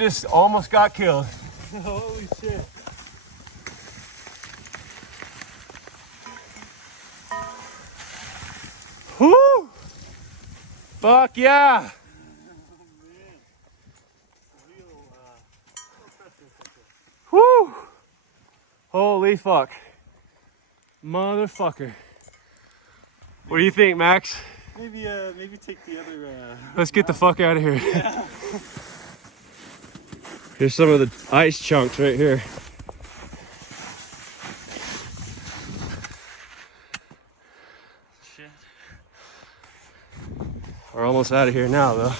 just almost got killed. Holy shit. Whoo! Fuck yeah! Whoo! Holy fuck. Motherfucker. What do you think, Max? Maybe take the other. Let's get the fuck out of here. Yeah. Here's some of the ice chunks right here. Shit. We're almost out of here now, though.